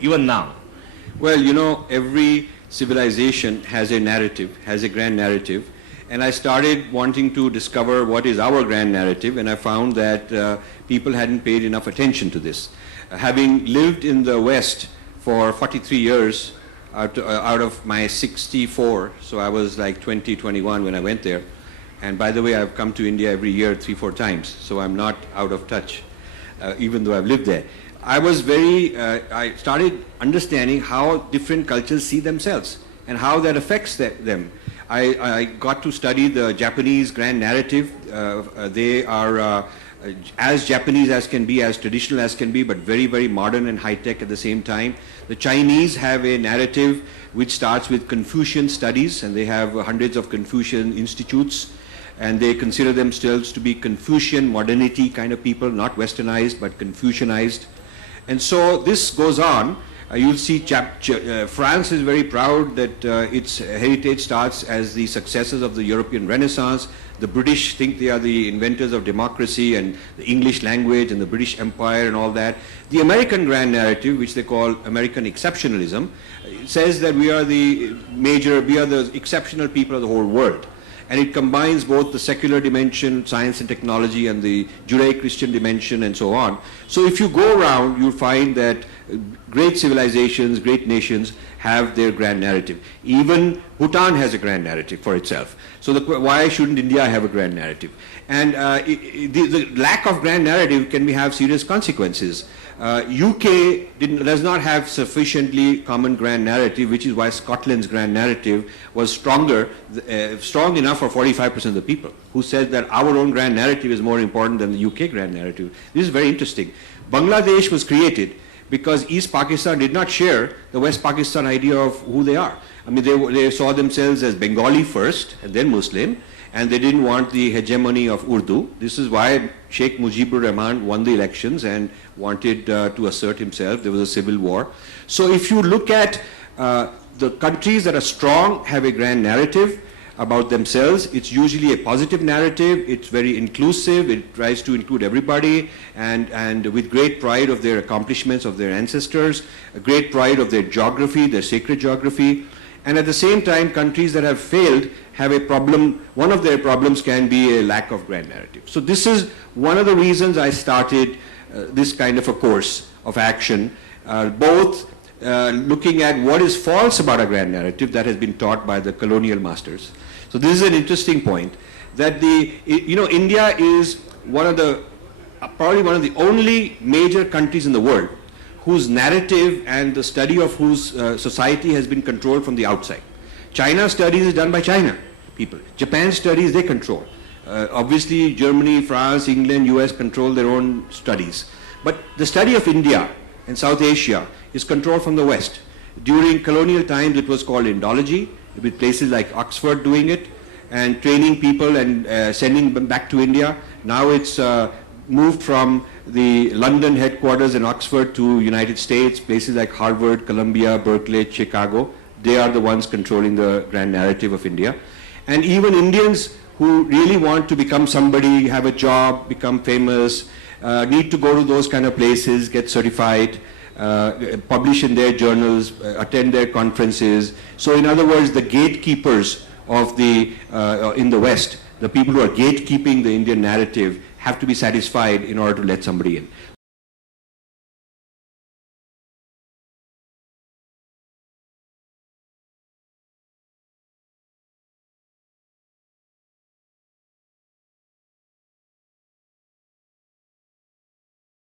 even now? Well, you know, every civilization has a narrative, has a grand narrative. And I started wanting to discover what is our grand narrative, and I found that people hadn't paid enough attention to this. Having lived in the West for 43 years out of my 64, so I was like 20, 21 when I went there. And by the way, I've come to India every year 3-4 times, so I'm not out of touch, even though I've lived there. I started understanding how different cultures see themselves and how that affects them. I got to study the Japanese grand narrative. They are as Japanese as can be, as traditional as can be, but very, very modern and high-tech at the same time. The Chinese have a narrative which starts with Confucian studies, and they have hundreds of Confucian institutes, and they consider themselves to be Confucian modernity kind of people, not westernized, but Confucianized. And so this goes on. You'll see France is very proud that its heritage starts as the successors of the European Renaissance. The British think they are the inventors of democracy and the English language and the British Empire and all that. The American grand narrative, which they call American exceptionalism, says that we are the exceptional people of the whole world. And it combines both the secular dimension, science and technology, and the Judeo-Christian dimension, and so on. So if you go around, you'll find that great civilizations, great nations have their grand narrative. Even Bhutan has a grand narrative for itself. So why shouldn't India have a grand narrative? And the lack of grand narrative can have serious consequences. UK does not have sufficiently common grand narrative, which is why Scotland's grand narrative was strong enough for 45% of the people, who said that our own grand narrative is more important than the UK grand narrative. This is very interesting. Bangladesh was created because East Pakistan did not share the West Pakistan idea of who they are. I mean, they saw themselves as Bengali first and then Muslim, and they didn't want the hegemony of Urdu. This is why Sheikh Mujibur Rahman won the elections and wanted to assert himself. There was a civil war. So if you look at the countries that are strong have a grand narrative about themselves. It's usually a positive narrative. It's very inclusive. It tries to include everybody, and with great pride of their accomplishments of their ancestors, a great pride of their geography, their sacred geography. And at the same time, countries that have failed have a problem. One of their problems can be a lack of grand narrative. So this is one of the reasons I started this kind of a course of action, both looking at what is false about a grand narrative that has been taught by the colonial masters. So this is an interesting point, that India is probably one of the only major countries in the world whose narrative and the study of whose society has been controlled from the outside. China studies is done by China people. Japan studies they control. Obviously Germany, France, England, US control their own studies. But the study of India and South Asia is controlled from the West. During colonial times it was called Indology, with places like Oxford doing it and training people and sending them back to India. Now it's moved from the London headquarters in Oxford to United States, places like Harvard, Columbia, Berkeley, Chicago. They are the ones controlling the grand narrative of India. And even Indians who really want to become somebody, have a job, become famous, need to go to those kind of places, get certified, publish in their journals, attend their conferences. So in other words, the gatekeepers of in the West, the people who are gatekeeping the Indian narrative, have to be satisfied in order to let somebody in.